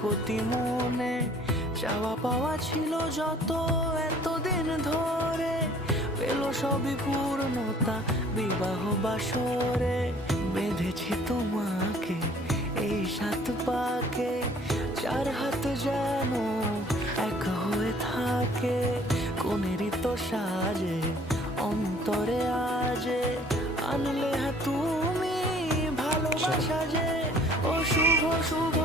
প্রতি মনে চাওয়া পাওয়া ছিল যত এতদিন ধরে, পেল সবই পূর্ণতা বিবাহ বাসরে। বেঁধেছি তোমাকে এই 7 পাকে, 4 হাত যেন এক হয়ে থাকে। কোনেরই তো সাজে অন্তরে আজে আনলে তুমি ভালোবাসা যে। ও শুভ শুভ